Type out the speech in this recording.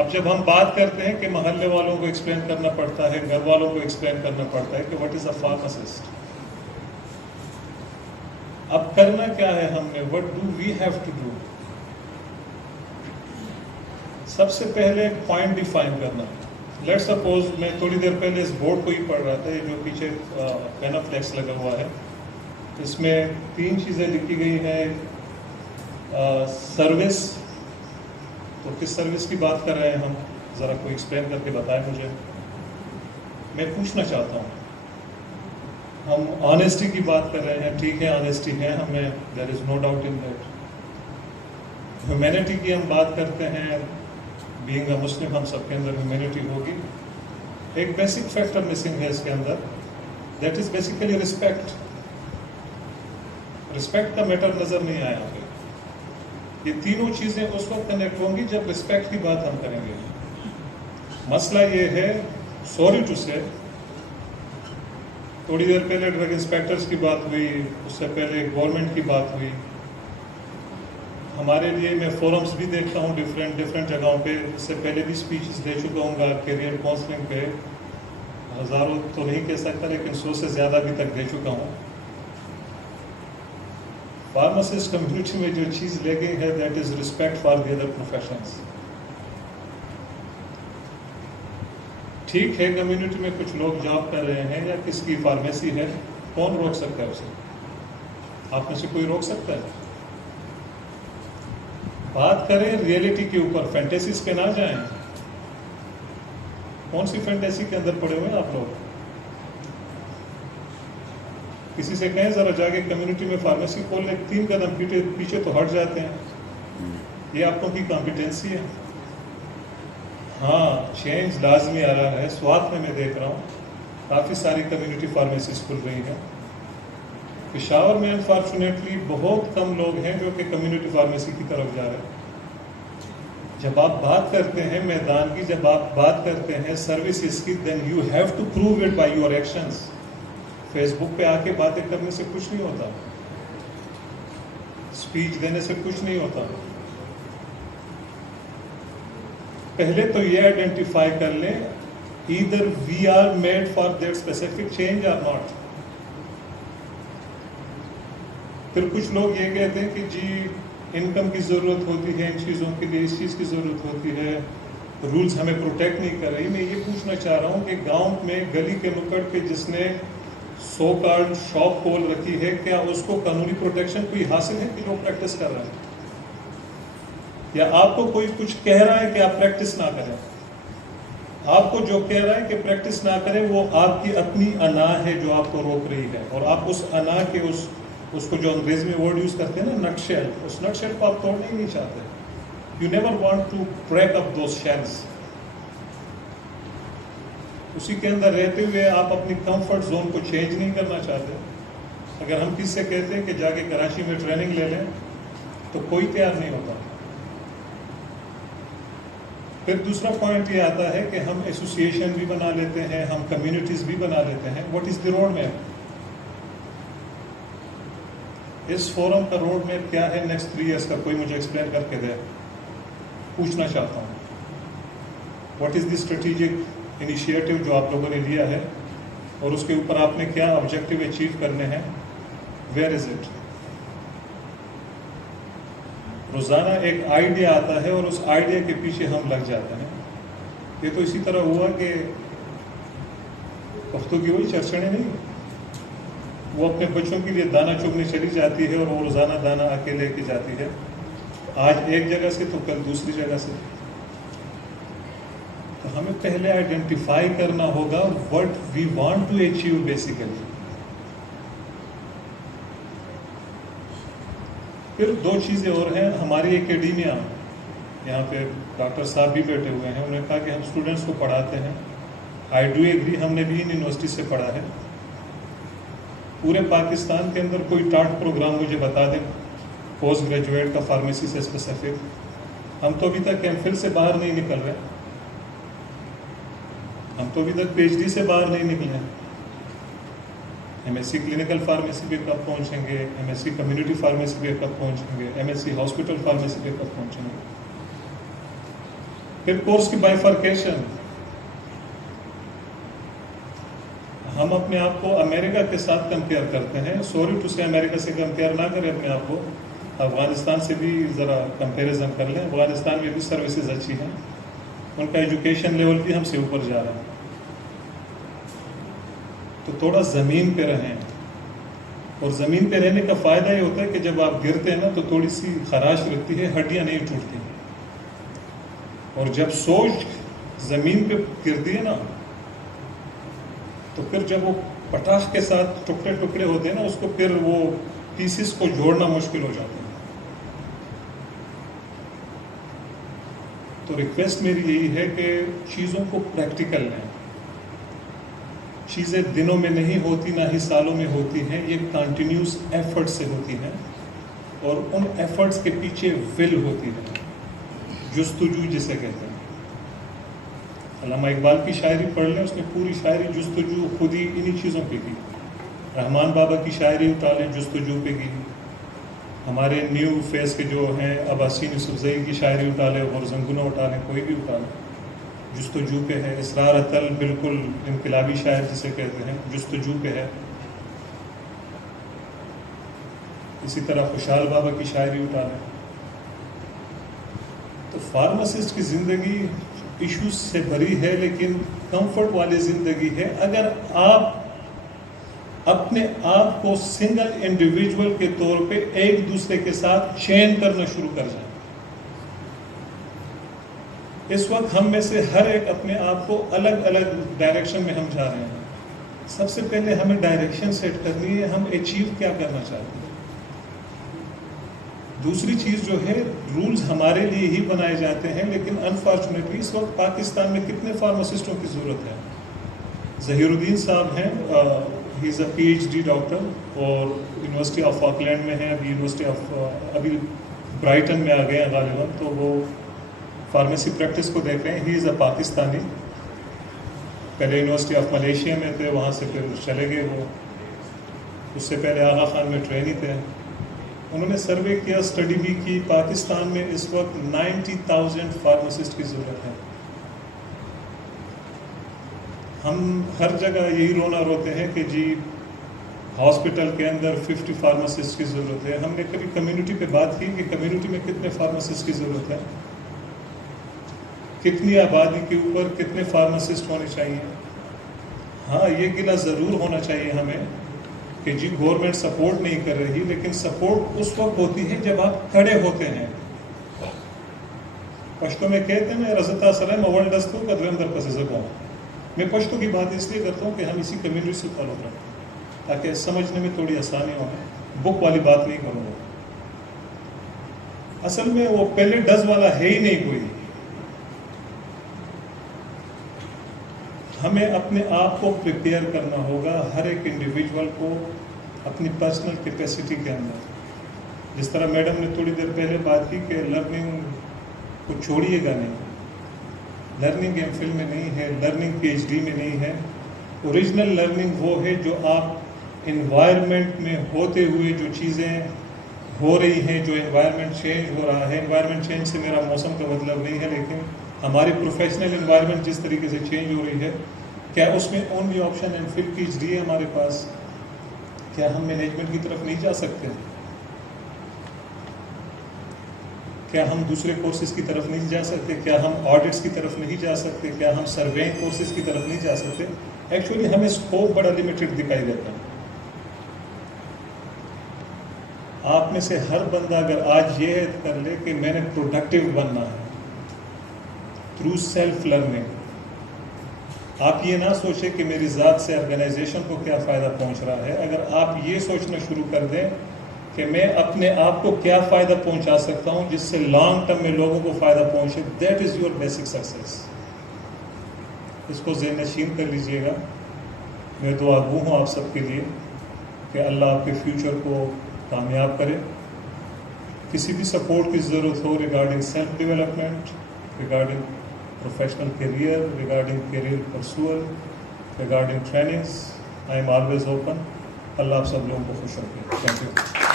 اب جب ہم بات کرتے ہیں کہ محلے والوں کو ایکسپلین کرنا پڑتا ہے، گھر والوں کو ایکسپلین کرنا پڑتا ہے کہ واٹ از اے فارماسسٹ، اب کرنا کیا ہے ہم نے، what do we have to do. سب سے پہلے پوائنٹ ڈیفائن کرنا. لیٹ سپوز میں تھوڑی دیر پہلے اس بورڈ کو ہی پڑھ رہا تھا، جو پیچھے پینافلیکس لگا ہوا ہے، اس میں 3 چیزیں لکھی گئی ہیں. سروس، تو کس سروس کی بات کر رہے ہیں ہم، ذرا کوئی ایکسپلین کر کے بتائیں مجھے. میں پوچھنا چاہتا ہوں، ہم آنیسٹی کی بات کر رہے ہیں، ٹھیک ہے آنیسٹی ہے ہمیں، there is no doubt in that. Humanity کی ہم بات کرتے ہیں، بینگ اے مسلم ہم سب کے اندر ہیومینٹی ہوگی. ایک بیسک فیکٹر مسنگ ہے اس کے اندر، that is basically respect. Respect کا میٹر نظر نہیں آیا ہمیں. یہ تینوں چیزیں اس وقت کنیکٹ ہوں گی جب رسپیکٹ کی بات ہم کریں گے. مسئلہ یہ ہے، سوری ٹو سے، تھوڑی دیر پہلے ڈرگ انسپیکٹرز کی بات ہوئی، اس سے پہلے گورنمنٹ کی بات ہوئی. ہمارے لیے میں فورمز بھی دیکھتا ہوں ڈفرینٹ جگہوں پہ. اس سے پہلے بھی اسپیچز دے چکا ہوں گا کیریئر کاؤنسلنگ پہ، ہزاروں تو نہیں کہہ سکتا لیکن 100 سے زیادہ ابھی تک دے چکا ہوں. فارماسسٹ کمیونٹی میں جو چیز لے گئی ہے، that is respect for the other professions. ٹھیک ہے کمیونٹی میں کچھ لوگ جاب کر رہے ہیں یا کس کی فارمیسی ہے، کون روک سکتا ہے اسے؟ آپ میں سے کوئی روک سکتا ہے؟ بات کریں ریئلٹی کے اوپر، فینٹیسیز پہ نہ جائیں. کون سی فینٹیسی کے اندر پڑے ہوئے ہیں آپ لوگ؟ کسی سے کہیں ذرا جا کے کمیونٹی میں فارمیسی کھول لیں، 3 قدم پیچھے تو ہٹ جاتے ہیں. یہ آپ کو کی کمپیٹنسی ہے. ہاں چینج لازمی آ رہا ہے. سوات میں دیکھ رہا ہوں کافی ساری کمیونٹی فارمیسیز کھل رہی ہیں. پشاور میں انفارچونیٹلی بہت کم لوگ ہیں جو کہ کمیونٹی فارمیسی کی طرف جا رہے ہیں. جب آپ بات کرتے ہیں میدان کی، جب آپ بات کرتے ہیں سروسز کی، then you have to prove it by your actions. Facebook پہ آ کے باتیں کرنے سے کچھ نہیں ہوتا، اسپیچ دینے سے کچھ نہیں ہوتا. پہلے تو یہ آئیڈینٹیفائی کر لیں either we are made for that specific change or not. پھر کچھ لوگ یہ کہتے ہیں کہ جی انکم کی ضرورت ہوتی ہے، ان چیزوں کے لیے اس چیز کی ضرورت ہوتی ہے، رولز ہمیں پروٹیکٹ نہیں کر رہی. میں یہ پوچھنا چاہ رہا ہوں کہ گاؤں میں گلی کے نکڑ پہ جس نے سو کارڈ شاپ کھول رکھی ہے، کیا اس کو قانونی پروٹیکشن کوئی حاصل ہے کہ جو پریکٹس کر رہا ہے؟ یا آپ کو کوئی کچھ کہہ رہا ہے کہ آپ پریکٹس نہ کریں؟ آپ کو جو کہہ رہا ہے کہ پریکٹس نہ کریں وہ آپ کی اپنی انا ہے جو آپ کو روک رہی ہے، اور آپ اس انا کے اس کو جو انگریزی میں ورڈ یوز کرتے ہیں نا، نٹ شیل، اس نٹ شیل کو آپ توڑنا ہی نہیں چاہتے. You never want to break up those shells. اسی کے اندر رہتے ہوئے آپ اپنی کمفرٹ زون کو چینج نہیں کرنا چاہتے. اگر ہم کس سے کہتے ہیں کہ جا کے کراچی میں ٹریننگ لے لیں تو کوئی تیار نہیں ہوتا. پھر دوسرا پوائنٹ یہ آتا ہے کہ ہم ایسوسیشن بھی بنا لیتے ہیں، ہم کمیونٹیز بھی بنا لیتے ہیں. What is the road map? اس فورم کا روڈ میپ کیا ہے نیکسٹ 3 ایئرس کا؟ کوئی مجھے ایکسپلین کر کے دے. پوچھنا چاہتا ہوں what is the strategic initiative جو آپ لوگوں نے لیا ہے، اور اس کے اوپر آپ نے کیا آبجیکٹیو اچیو کرنے ہیں؟ Where is it? روزانہ ایک آئیڈیا آتا ہے اور اس آئیڈیا کے پیچھے ہم لگ جاتے ہیں. یہ تو اسی طرح ہوا کہ پختوں کی وہی چرچڑیں نہیں، وہ اپنے بچوں کے لیے دانہ چگنے چلی جاتی ہے اور وہ روزانہ دانہ آ کے لے کے جاتی ہے، آج ایک جگہ سے تو کل دوسری جگہ سے. تو ہمیں پہلے آئیڈینٹیفائی کرنا ہوگا what we want to achieve basically. پھر 2 چیزیں اور ہیں. ہماری اکیڈیمیا، یہاں پہ ڈاکٹر صاحب بھی بیٹھے ہوئے ہیں، انہوں نے کہا کہ ہم اسٹوڈنٹس کو پڑھاتے ہیں. آئی ڈو ایگری، ہم نے بھی ان یونیورسٹی سے پڑھا ہے. پورے پاکستان کے اندر کوئی ٹاٹ پروگرام مجھے بتا دیں پوسٹ گریجویٹ کا فارمیسی سے اسپیسیفک. ہم تو ابھی تک ایم فل سے باہر نہیں نکل رہے، ہم تو ابھی تک پی ایچ ڈی سے باہر نہیں نکلے ہیں. M S C clinical pharmacy پہ کب پہنچیں گے، M S C community pharmacy پہ کب پہنچیں گے، M S C hospital pharmacy پہ کب پہنچیں گے. پھر کورس کی بائیفرکیشن. ہم اپنے آپ کو امریکہ کے ساتھ کمپیئر کرتے ہیں. سوری ٹو سے امریکہ سے کمپیئر نہ کریں اپنے آپ کو. افغانستان سے بھی ذرا کمپیریزن کر لیں. افغانستان میں بھی سروسز اچھی ہیں, ان کا ایجوکیشن لیول بھی ہم سے اوپر جا رہا ہے. تو تھوڑا زمین پہ رہیں, اور زمین پہ رہنے کا فائدہ یہ ہوتا ہے کہ جب آپ گرتے ہیں نا تو تھوڑی سی خراش لگتی ہے, ہڈیاں نہیں ٹوٹتی. اور جب سوچ زمین پہ گرتی ہے نا تو پھر جب وہ پٹاخ کے ساتھ ٹکڑے ٹکڑے ہوتے ہیں نا, اس کو پھر وہ پیسز کو جوڑنا مشکل ہو جاتا ہے. تو ریکویسٹ میری یہی ہے کہ چیزوں کو پریکٹیکل لیں. چیزیں دنوں میں نہیں ہوتی, نہ ہی سالوں میں ہوتی ہیں. یہ کنٹینیوس ایفرٹ سے ہوتی ہیں, اور ان ایفرٹس کے پیچھے ول ہوتی ہے, جستجو جسے کہتے ہیں. علامہ اقبال کی شاعری پڑھ لیں, اس نے پوری شاعری جستجو خود ہی انہی چیزوں پہ کی. رحمان بابا کی شاعری اٹھا لیں, جستجو پہ کی. ہمارے نیو فیس کے جو ہیں عباسین یوسفزئی کی شاعری اٹھا لیں, اور زنگنہ اٹھا لیں, کوئی بھی اٹھا لیں, جستجو پہ ہے. اسرار اطل بالکل انقلابی شاعر جسے کہتے ہیں, جستجو پہ ہے. اسی طرح خوشحال بابا کی شاعری اٹھا لیں. تو فارماسسٹ کی زندگی ایشوز سے بھری ہے, لیکن کمفرٹ والی زندگی ہے اگر آپ اپنے آپ کو سنگل انڈیویجول کے طور پہ ایک دوسرے کے ساتھ چین کرنا شروع کر جائیں. اس وقت ہم میں سے ہر ایک اپنے آپ کو الگ الگ ڈائریکشن میں ہم جا رہے ہیں. سب سے پہلے ہمیں ڈائریکشن سیٹ کرنی ہے, ہم اچیو کیا کرنا چاہتے ہیں. دوسری چیز جو ہے, رولز ہمارے لیے ہی بنائے جاتے ہیں, لیکن انفارچونیٹلی اس وقت پاکستان میں کتنے فارماسسٹوں کی ضرورت ہے. ظہیر الدین صاحب ہیں, ہی از اے پی ایچ ڈی ڈاکٹر, اور یونیورسٹی آف آکلینڈ میں ہیں, ابھی برائٹن میں آ گئے ہیں غالباً, تو وہ فارمیسی پریکٹس کو دیکھ رہے ہیں. ہی از اے پاکستانی, پہلے یونیورسٹی آف ملیشیا میں تھے, وہاں سے پھر چلے گئے. وہ اس سے پہلے آغا خان میں ٹرینی تھے. انہوں نے سروے کیا, اسٹڈی بھی کی. پاکستان میں اس وقت 90,000 فارماسسٹ کی ضرورت ہے. ہم ہر جگہ یہی رونا روتے ہیں کہ جی ہاسپٹل کے اندر 50 فارماسسٹ کی ضرورت ہے. ہم نے کبھی کمیونٹی پہ بات کی کہ کمیونٹی میں کتنے فارماسسٹ کی ضرورت ہے, کتنی آبادی کے اوپر کتنے فارماسسٹ ہونے چاہیے. ہاں, یہ گلہ ضرور ہونا چاہیے ہمیں کہ جی گورنمنٹ سپورٹ نہیں کر رہی, لیکن سپورٹ اس وقت ہوتی ہے جب آپ کھڑے ہوتے ہیں. پشتو میں کہتے ہیں رضتا سلام اول دستوں کا درم در پس زبان. میں پشتو کی بات اس لیے کرتا ہوں کہ ہم اسی کمیونٹی سے تعلق رکھتے ہیں تاکہ سمجھنے میں تھوڑی آسانی ہو. بک والی بات نہیں کروں گا. اصل میں وہ پہلے ڈز والا ہے ہی نہیں کوئی. ہمیں اپنے آپ کو پریپیئر کرنا ہوگا, ہر ایک انڈیویجول کو اپنی پرسنل کیپیسٹی کے اندر. جس طرح میڈم نے تھوڑی دیر پہلے بات کی کہ لرننگ کو چھوڑیے گا نہیں. لرننگ ایم فل میں نہیں ہے, لرننگ پی ایچ ڈی میں نہیں ہے. اوریجنل لرننگ وہ ہے جو آپ انوائرمنٹ میں ہوتے ہوئے جو چیزیں ہو رہی ہیں, جو انوائرمنٹ چینج ہو رہا ہے. انوائرمنٹ چینج سے میرا موسم کا مطلب نہیں ہے, لیکن ہماری پروفیشنل انوائرمنٹ جس طریقے سے چینج ہو رہی ہے, کیا اس میں only option M phil P H D ہے ہمارے پاس؟ کیا ہم مینجمنٹ کی طرف نہیں جا سکتے؟ کیا ہم دوسرے کورسز کی طرف نہیں جا سکتے؟ کیا ہم آڈٹس کی طرف نہیں جا سکتے؟ کیا ہم سرویئنگ کورسز کی طرف نہیں جا سکتے؟ ایکچولی ہمیں اسکوپ بڑا لمیٹڈ دکھائی دیتا ہے. آپ میں سے ہر بندہ اگر آج یہ کر لے کہ میں نے پروڈکٹیو بننا ہے تھرو سیلف لرننگ, آپ یہ نہ سوچیں کہ میری ذات سے آرگنائزیشن کو کیا فائدہ پہنچ رہا ہے. اگر آپ یہ سوچنا شروع کر دیں کہ میں اپنے آپ کو کیا فائدہ پہنچا سکتا ہوں جس سے لانگ ٹرم میں لوگوں کو فائدہ پہنچے, that is your basic success. اس کو ذہن نشین کر لیجئے گا. میں دعا گو ہوں آپ سب کے لیے کہ اللہ آپ کے فیوچر کو کامیاب کرے. کسی بھی سپورٹ کی ضرورت ہو regarding self development, regarding professional career, regarding career pursuit, regarding trainings, I am always open. اللہ آپ سب لوگوں کو خوش رکھے. Thank you.